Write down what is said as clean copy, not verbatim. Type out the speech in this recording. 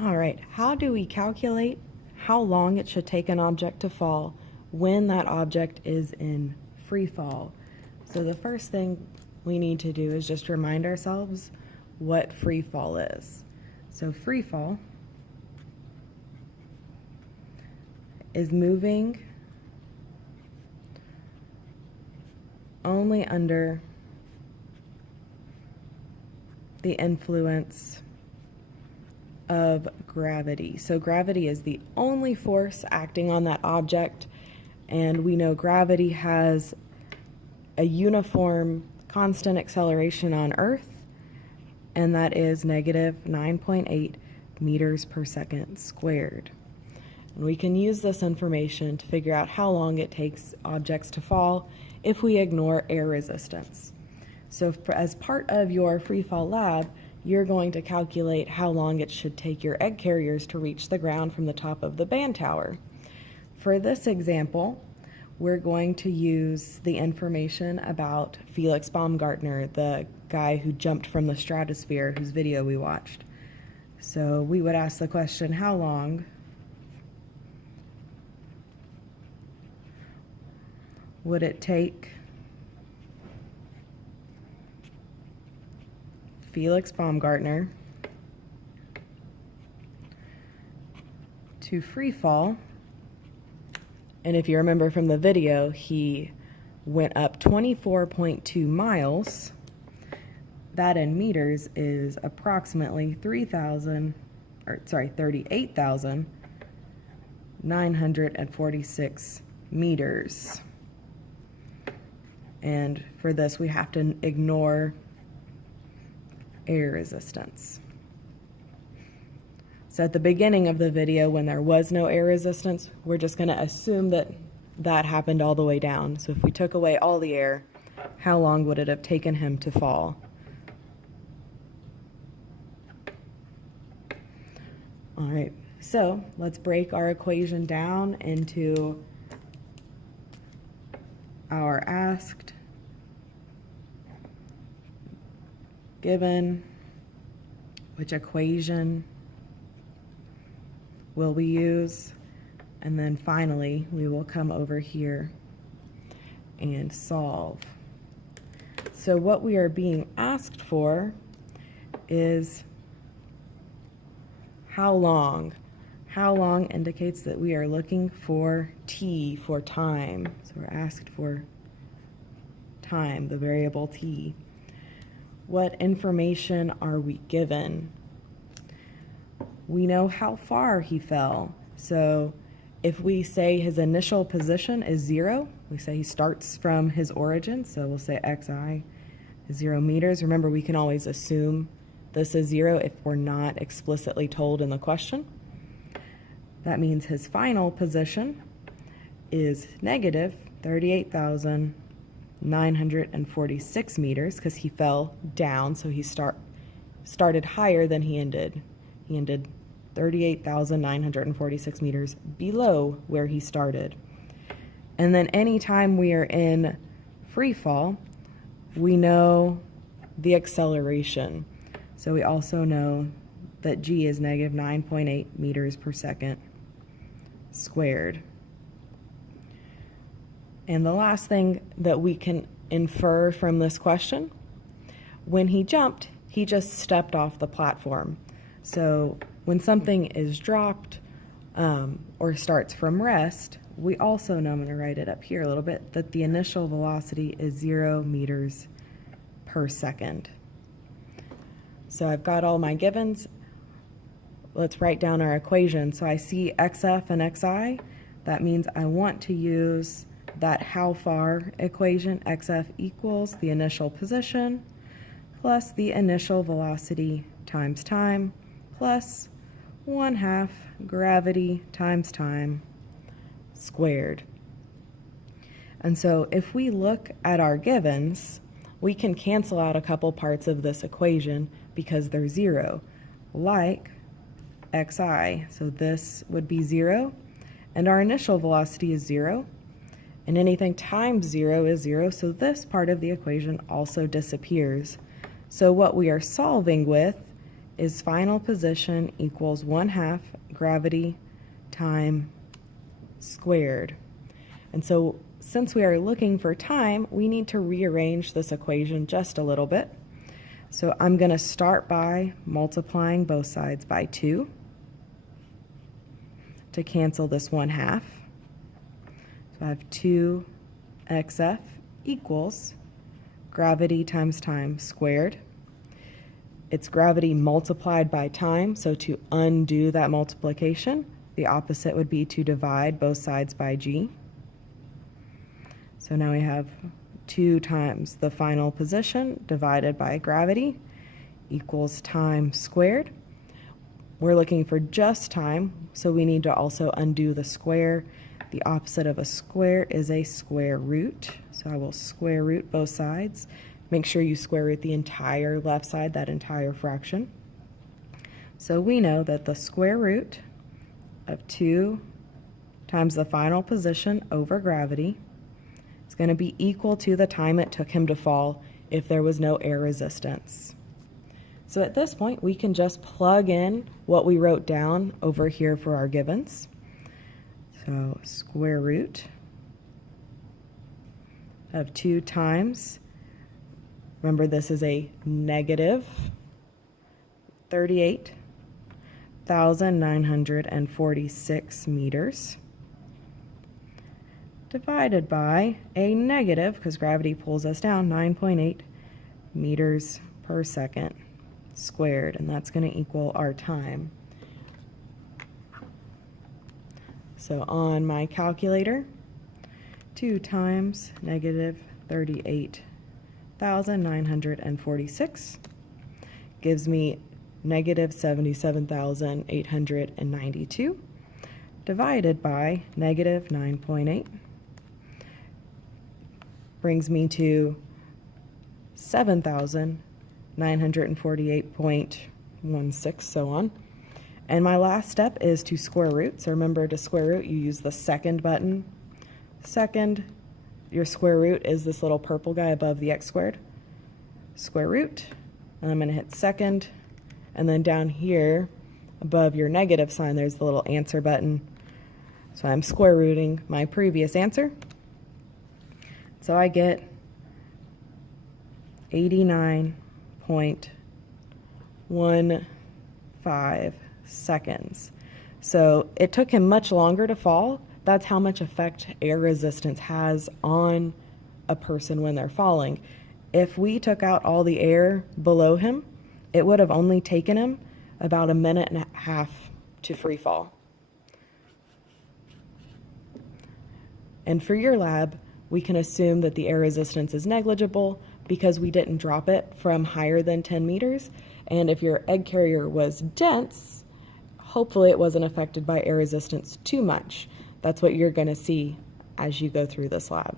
All right, how do we calculate how long it should take an object to fall when that object is in free fall? So the first thing we need to do is just remind ourselves what free fall is. So free fall is moving only under the influence of gravity. So gravity is the only force acting on that object, and we know gravity has a uniform constant acceleration on Earth, and that is negative 9.8 meters per second squared. And we can use this information to figure out how long it takes objects to fall if we ignore air resistance. So as part of your free fall lab, you're going to calculate how long it should take your egg carriers to reach the ground from the top of the band tower. For this example, we're going to use the information about Felix Baumgartner, the guy who jumped from the stratosphere, whose video we watched. So we would ask the question, how long would it take Felix Baumgartner to free fall? And if you remember from the video, he went up 24.2 miles. That in meters is approximately 38,946 meters. And for this, we have to ignore air resistance. So at the beginning of the video, when there was no air resistance, we're just going to assume that that happened all the way down. So if we took away all the air, how long would it have taken him to fall? All right, so let's break our equation down into our asked, given, which equation will we use, and then finally we will come over here and solve. So what we are being asked for is how long. How long indicates that we are looking for t, for time. So we're asked for time, the variable t. What information are we given? We know how far he fell. So if we say his initial position is 0, we say he starts from his origin, so we'll say xi is 0 meters. Remember, we can always assume this is 0 if we're not explicitly told in the question. That means his final position is negative 38,946 meters, because he fell down, so he started higher than he ended. He ended 38,946 meters below where he started. And then anytime we are in free fall, we know the acceleration. So we also know that g is negative 9.8 meters per second squared. And the last thing that we can infer from this question, when he jumped, he just stepped off the platform. So when something is dropped or starts from rest, we also know, I'm going to write it up here a little bit, that the initial velocity is 0 meters per second. So I've got all my givens. Let's write down our equation. So I see xf and xi. That means I want to use that how far equation. Xf equals the initial position plus the initial velocity times time plus 1/2 gravity times time squared. And so if we look at our givens, we can cancel out a couple parts of this equation because they're 0, like xi. So this would be 0, and our initial velocity is 0, and anything times 0 is 0, so this part of the equation also disappears. So what we are solving with is final position equals 1/2 gravity time squared. And so since we are looking for time, we need to rearrange this equation just a little bit. So I'm going to start by multiplying both sides by 2 to cancel this 1/2. So I have 2xf equals gravity times time squared. It's gravity multiplied by time, so to undo that multiplication, the opposite would be to divide both sides by g. So now we have 2 times the final position divided by gravity equals time squared. We're looking for just time, so we need to also undo the square. The opposite of a square is a square root. So I will square root both sides. Make sure you square root the entire left side, that entire fraction. So we know that the square root of 2 times the final position over gravity is going to be equal to the time it took him to fall if there was no air resistance. So at this point, we can just plug in what we wrote down over here for our givens. So square root of 2 times, remember this is a negative 38,946 meters, divided by a negative, because gravity pulls us down, 9.8 meters per second squared, and that's going to equal our time. So on my calculator, 2 times negative 38,946 gives me negative 77,892 divided by negative 9.8 brings me to 7,948.16, so on. And my last step is to square root. So remember, to square root, you use the second button. Second, your square root is this little purple guy above the x squared. Square root, and I'm going to hit second. And then down here, above your negative sign, there's the little answer button. So I'm square rooting my previous answer. So I get 89.15 seconds. So it took him much longer to fall. That's how much effect air resistance has on a person when they're falling. If we took out all the air below him, it would have only taken him about 1.5 minutes to free fall. And for your lab, we can assume that the air resistance is negligible because we didn't drop it from higher than 10 meters. And if your egg carrier was dense, hopefully it wasn't affected by air resistance too much. That's what you're going to see as you go through this lab.